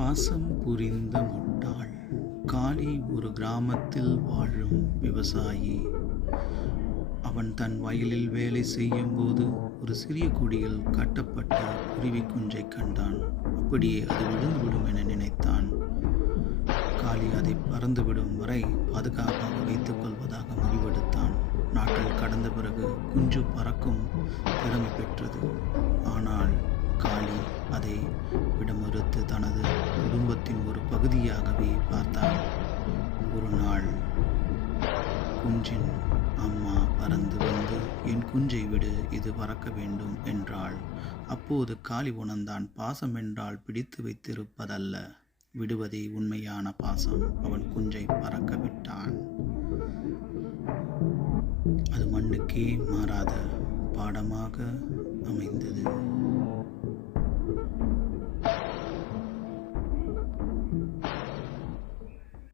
பாசம் புரிந்த முட்டாள். காளி ஒரு கிராமத்தில் வாழும் விவசாயி. அவன் தன் வயலில் வேலை செய்யும்போது ஒரு சிறிய குடியில் கட்டப்பட்ட குருவி குஞ்சை கண்டான். அப்படியே அது விழுந்துவிடும் என நினைத்தான். காளி அதை பறந்துவிடும் வரை பாதுகாப்பாக வைத்துக் கொள்வதாக முடிவெடுத்தான். நாட்கள் கடந்த பிறகு குஞ்சு பறக்கும் திறமை பெற்றது. ஆனால் காளி அதை விட மறுத்து தனது குடும்பத்தின் ஒரு பகுதியாகவே பார்த்தான். ஒரு நாள் குஞ்சின் அம்மா பறந்து வந்து, என் குஞ்சை விடு, இது பறக்க வேண்டும் என்றாள். அப்போது காளி உணர்ந்தான், பாசம் என்றால் பிடித்து வைத்திருப்பதல்ல, விடுவதே உண்மையான பாசம். அவன் குஞ்சை பறக்க விட்டான். அது மண்ணுக்கே மாறாத பாடமாக அமைந்தது.